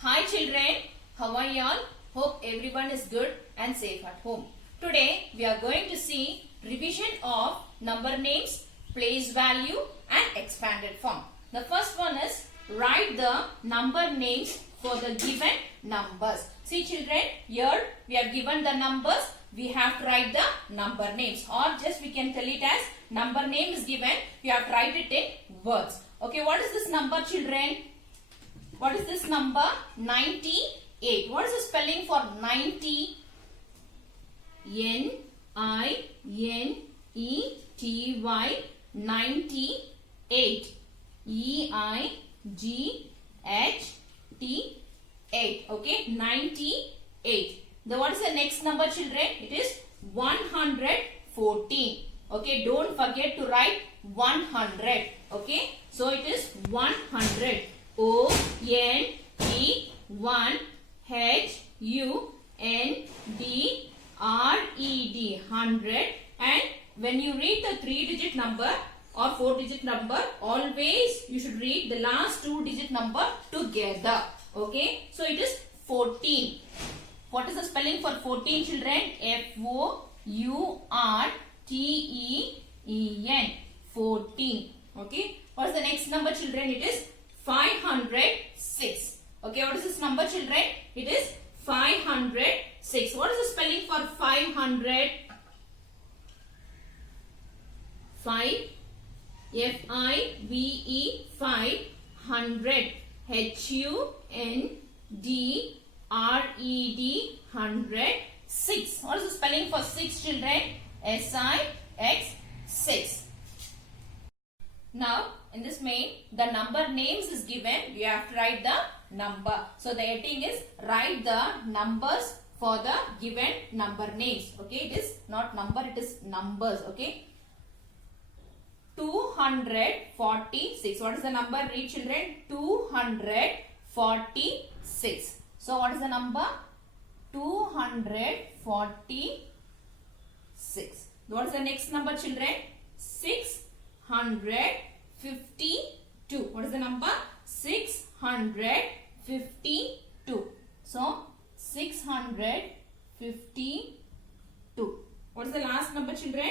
Hi children, how are you all? Hope everyone is good and safe at home. Today we are going to see revision of number names, place value and expanded form. The first one is write the number names for the given numbers. See children, here we are given the numbers, we have to write the number names, or just we can tell it as number name is given, you have to write it in words. Okay, what is this number children? What is this number? 98. What is the spelling for 90? N-I-N-E-T-Y 98. E-I-G-H-T 8. Okay, 98. What is the next number children? It is 114. Okay, don't forget to write 100. Okay, so it is 100. O-N-E-1-H-U-N-D-R-E-D 100, and when you read the 3-digit number or 4-digit number, always you should read the last 2-digit number together. Okay, so it is 14. What is the spelling for 14 children? F-O-U-R-T-E-E-N 14. Okay, what is the next number children? It is 506. Okay, what is this number children? It is 506. What is the spelling for 500? 5 F-I-V-E 500 H-U-N-D-R-E-D 100 6. What is the spelling for 6 children? S-I-X 6. Now, in this main, the number names is given. You have to write the number. So, the heading is write the numbers for the given number names. Okay, it is not number, it is numbers. Okay, 246. What is the number? Read children. 246. So, what is the number? 246. What is the next number children? 652. What is the number? 652. So, 652. What is the last number children?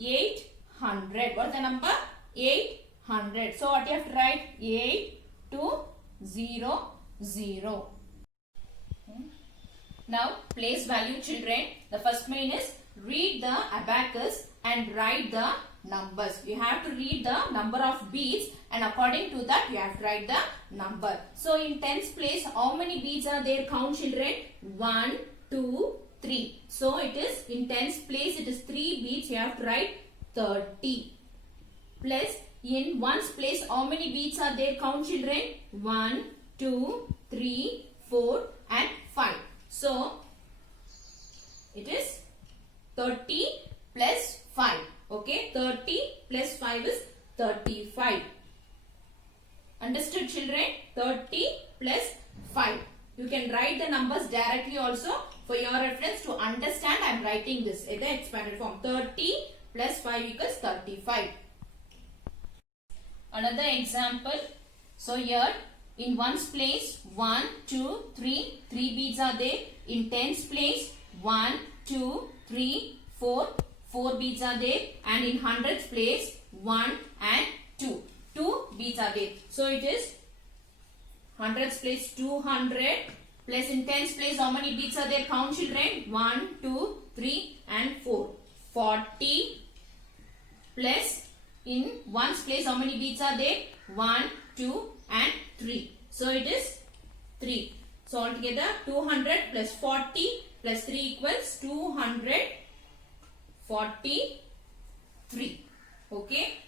800. What is the number? 800. So, what you have to write? 8200. Now, place value children. The first main is read the abacus and write the numbers. You have to read the number of beads and according to that you have to write the number. So in tens place, how many beads are there? Count children. 1, 2, 3. So it is in tens place, it is 3 beads. You have to write 30. Plus in ones place, how many beads are there? Count children. 1, 2, 3, 4 and 5. So it is 30 plus 5. Okay, 30 plus 5 is 35. Understood children? 30 plus 5. You can write the numbers directly also. For your reference to understand, I am writing this in the expanded form. 30 plus 5 equals 35. Another example. So here in ones place 1, 2, 3. 3 beads are there. In tens place 1, 2, 3, 4. 4 beads are there, and in hundreds place 1 and 2. 2 beads are there. So it is hundreds place 200 plus in tens place how many beads are there? Count children. 1, 2, 3 and 4. 40 plus in ones place how many beads are there? 1, 2 and 3. So it is 3. So altogether 200 plus 40 plus 3 equals 243. Okay.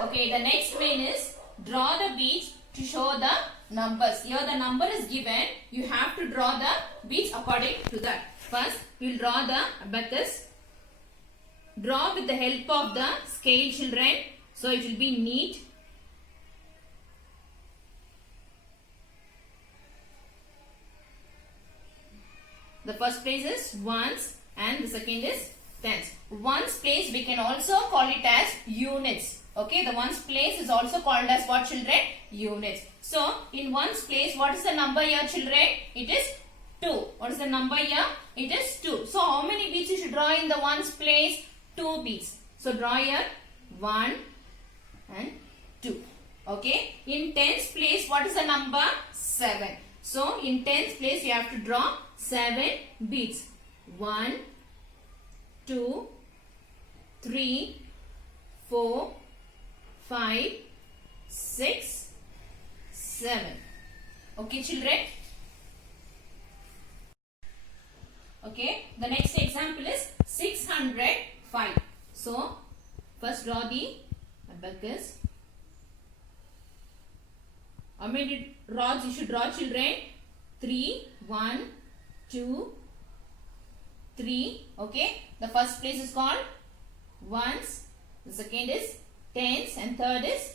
Okay, the next main is draw the beads to show the numbers. Here the number is given. You have to draw the beads according to that. First, we will draw the abacus. Draw with the help of the scale children. So it will be neat. The first place is ones and the second is tens. Ones place we can also call it as units. Okay, the ones place is also called as what, children? Units. So, in ones place, what is the number here, children? It is 2. What is the number here? It is 2. So, how many beads you should draw in the ones place? 2 beads. So, draw here 1 and 2. Okay. In tens place, what is the number? 7. So, in tens place, you have to draw 7 beads. 1, 2, 3, 4, 5, 6, 7. Okay, children. Okay. The next example is 605. So, first draw the abacus. How many rods you should draw, children? 3, 1, 2, 3. Okay. The first place is called ones. The second is tens and third is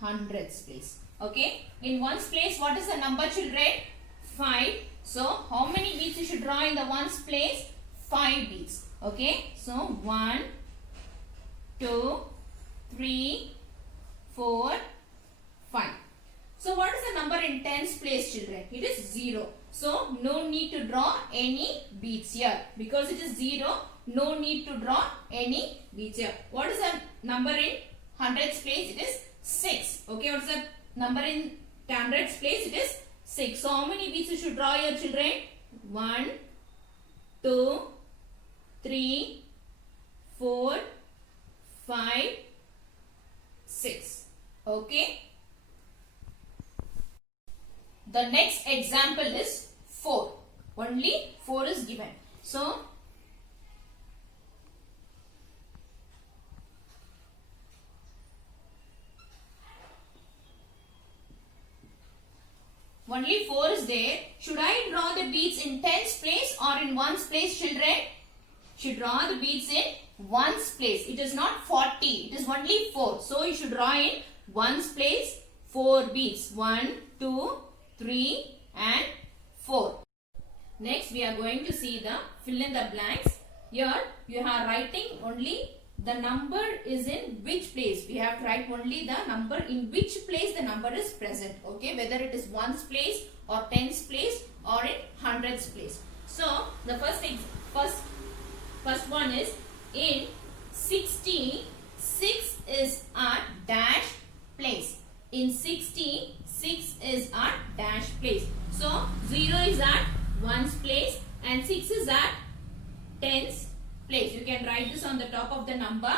hundreds place. Okay. In ones place, what is the number, children? 5. So, how many beads you should draw in the ones place? 5 beads. Okay. So, 1, 2, 3, 4, 5. So, what is the number in tens place, children? It is 0. So, no need to draw any beads here. Because it is 0, no need to draw any beads here. What is the number in hundreds place? It is 6. Okay, what is the number in hundreds place? It is 6. So, how many beads you should draw here, children? 1, 2, 3, 4, 5, 6. Okay. The next example is 4. Only 4 is given. So, only 4 is there. Should I draw the beads in tens place or in ones place, children? Should draw the beads in ones place. It is not 40. It is only 4. So, you should draw in ones place 4 beads. 1, 2, 3 and 4. Next, we are going to see the fill in the blanks. Here, you are writing only the number is in which place. We have to write only the number in which place the number is present. Okay, whether it is ones place or tens place or in hundreds place. So, the first one is in 60, 6 is a dash place. In 60, 6 is at dash place. So, 0 is at ones place and 6 is at tens place. You can write this on the top of the number.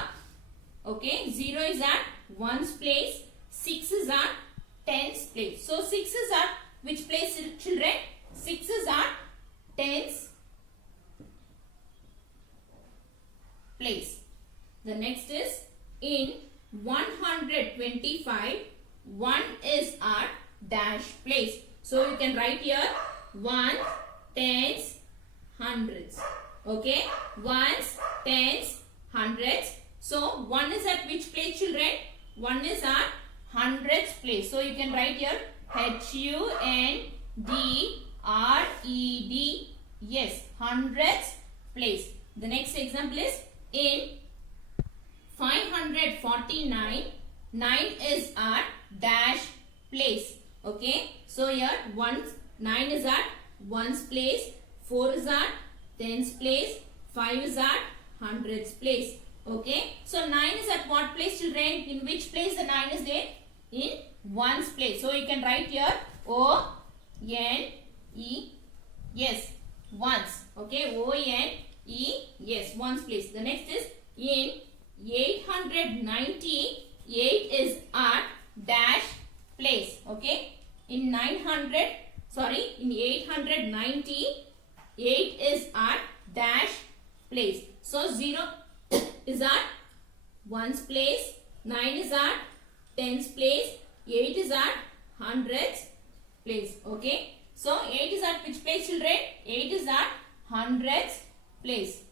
Okay, 0 is at ones place, 6 is at tens place. So, 6 is at which place, children? 6 is at tens place. The next is in 125, 1 is at dash place. So, you can write here 1, tens, hundreds. Okay, ones, tens, hundreds. So, 1 is at which place, children? 1 is at hundreds place. So, you can write here HUNDREDS, hundreds place. The next example is in 549, 9 is at dash place. Okay, so here 9 is at ones place, 4 is at tens place, 5 is at hundreds place. Okay, so 9 is at what place, children? In which place the 9 is there? In ones place. So you can write here ONES, ones. Okay, ONES, ones place. The next is in 890, 8 is at dash place. Okay, in 890, 8 is at dash place. So 0 is at ones place, 9 is at tens place, 8 is at hundreds place. Okay, so 8 is at which place, children? 8 is at hundreds place.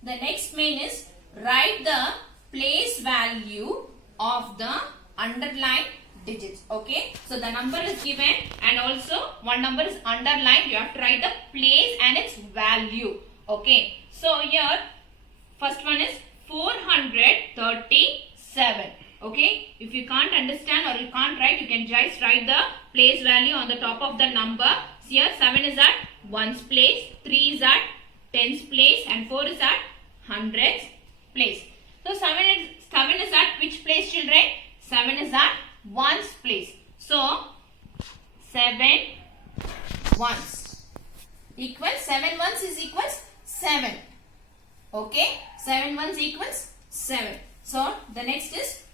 The next main is write the place value of the underlined digits. Okay, so the number is given and also one number is underlined. You have to write the place and its value. Okay, so here first one is 437. Okay, if you can't understand or you can't write, you can just write the place value on the top of the number. So here 7 is at ones place, 3 is at tens place, and 4 is at hundreds place. So 7 is at which place, children? 7 is at ones place. So 7 ones equals 7 ones is equals 7. Okay, 7 ones equals 7. So the next is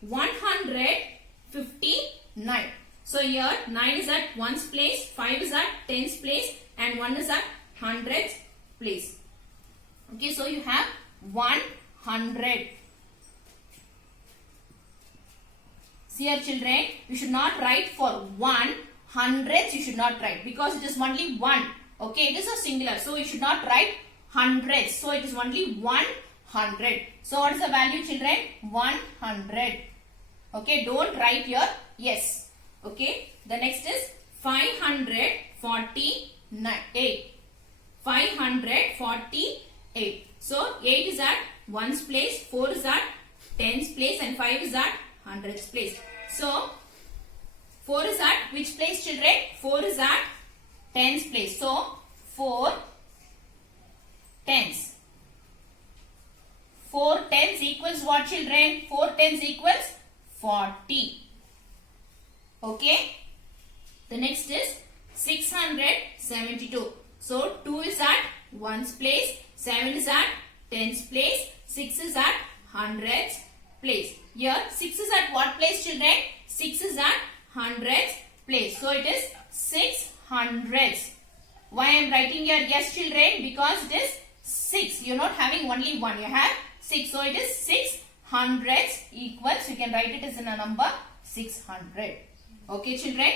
159. So here 9 is at ones place, 5 is at tens place, and 1 is at hundreds place. Okay, so you have 100. See here, children, you should not write for 1 hundreds. You should not write because it is only 1. Okay, it is a singular, so you should not write hundreds. So it is only 100. So what is the value, children? 100. Okay, don't write your yes. Okay, the next is 548. 548. So 8 is at ones place, 4 is at tens place, and 5 is at hundreds place. So 4 is at which place, children? 4 is at tens place. So 4 tens. 4 tens equals what, children? 4 tens equals 40. Okay. The next is 672. So 2 is at ones place, 7 is at tens place, 6 is at hundreds place. Here 6 is at what place, children? 6 is at hundreds place. So it is 6 hundreds. Why I am writing here yes, children? Because it is 6. You are not having only 1. You have 6. So it is 6 hundreds equals, you can write it as in a number 600. Okay, children?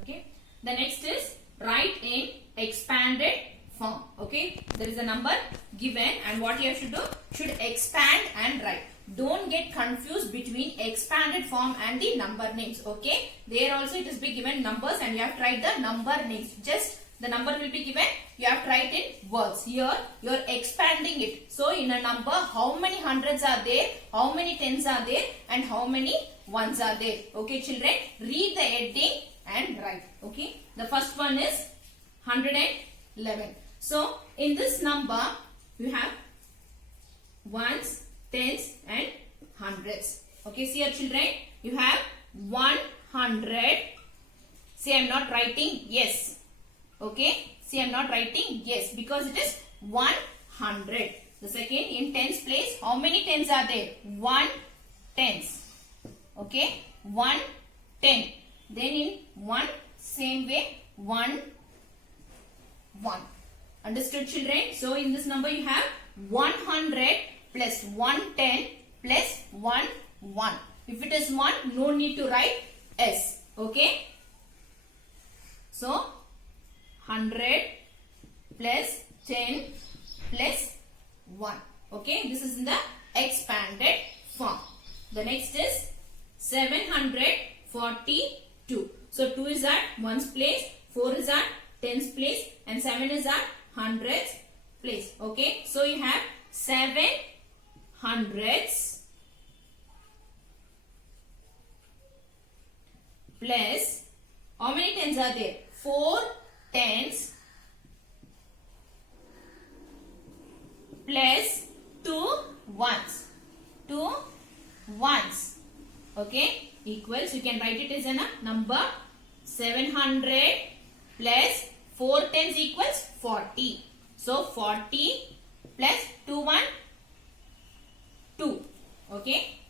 Okay. The next is write in expanded form. Okay. There is a number given and what you have to do, should expand and write. Don't get confused between expanded form and the number names. Okay. There also it is be given numbers and you have to write the number names. Just the number will be given. You have to write in words. Here you are expanding it. So in a number, how many hundreds are there? How many tens are there? And how many ones are there? Okay, children. Read the heading and write. Okay. The first one is 111. So in this number, you have ones, tens, and hundreds. Okay, see here, children. You have 100. See, I am not writing yes. Okay. See, I am not writing yes because it is 100. The second, in tens place, how many tens are there? 1 tens. Okay. 1 10. Then in 1, same way, 1 1. Understood, children? So in this number you have 100 plus 110 plus 1 1. If it is 1, no need to write S. Okay. So 100 plus 10 plus 1. Okay. This is in the expanded form. The next is 742. So 2 is at ones place, 4 is at tens place, and 7 is at hundreds place. Okay. So you have 7 hundreds plus, how many tens are there? 4 tens plus 2 ones. 2 ones. Okay. Equals, you can write it as a number 700 plus 4 tens equals 40. So 40 plus 2 1 2. Okay.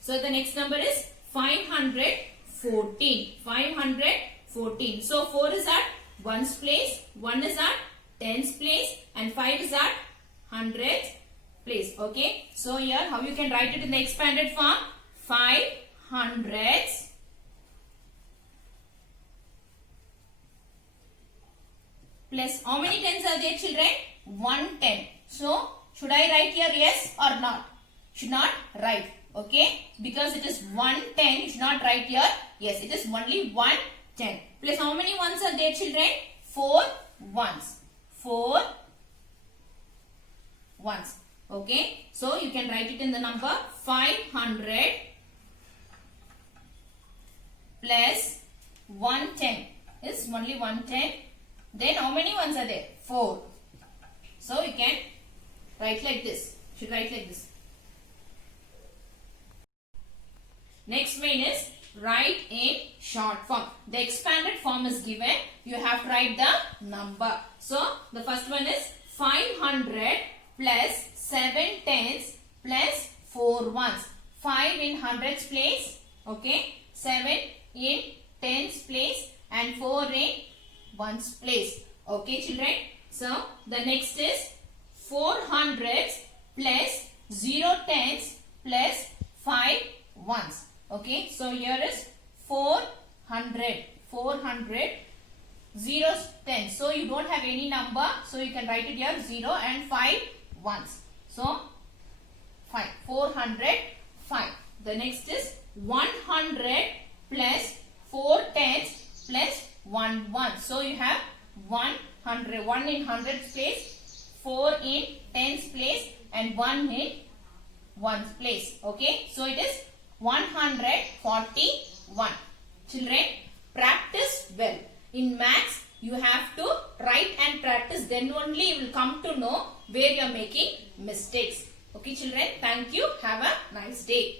So the next number is 514. 514. So 4 is at ones place, 1 is at tens place, and 5 is at hundreds place. Okay. So here how you can write it in the expanded form? 5 hundreds plus how many tens are there, children? 110. So should I write here yes or not? Should not write. Okay, because it is 110, you should not write here. Yes, it is only 110. Plus how many ones are there, children? 4 ones. 4 ones. Okay, so you can write it in the number 500 plus 110 is only 110. Then how many ones are there? 4. So you can write like this. Should write like this. Next main is write in short form. The expanded form is given. You have to write the number. So the first one is 500 plus 7 tens plus 4 ones. 5 in hundreds place. Okay. 7 in tens place and 4 in ones place. Okay, children. So the next is 4 hundreds plus 0 tens plus 5 ones. Okay, so here is 400, 0 tens. So you don't have any number, so you can write it here 0 and 5 ones. So 5, 405. The next is 100 plus 4 tens plus 1 1. So you have 100, 1 in hundreds place, 4 in tens place and 1 in ones place. Okay, so it is 141. Children, practice well. In maths, you have to write and practice. Then only you will come to know where you are making mistakes. Okay, children. Thank you. Have a nice day.